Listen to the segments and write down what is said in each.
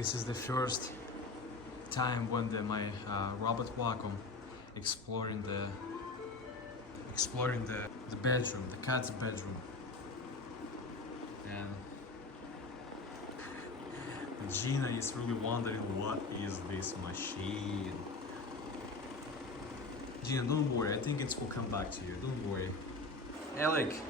This is the first time when my robot Wacom exploring the bedroom, the cat's bedroom, and Gina is really wondering what is this machine. Gina, don't worry. I think it will come back to you. Don't worry. Alec.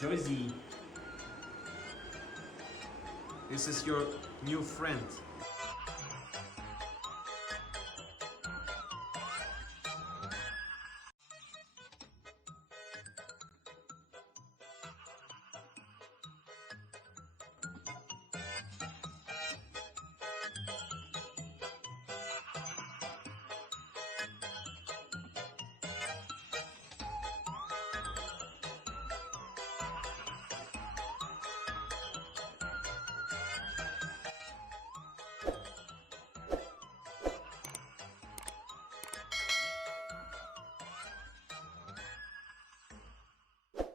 Josie, this is your new friend.